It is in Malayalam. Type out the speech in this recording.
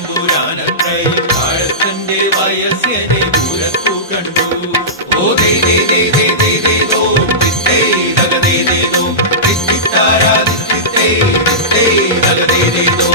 തമ്പുരാനത്രയും താഴത്തന്റെ വയസ്യനെ ദൂരത്തു കണ്ടു. ഓ ദേ ദേ ദേ ദേ ദേ ദേ ദോ ദിത്തേ ദഗ ദേ ദേ ദോ ദിത്തിത്താരാ ദിത്തിത്തേ ദിത്തേ ദഗ ദേ ദേ ദോ.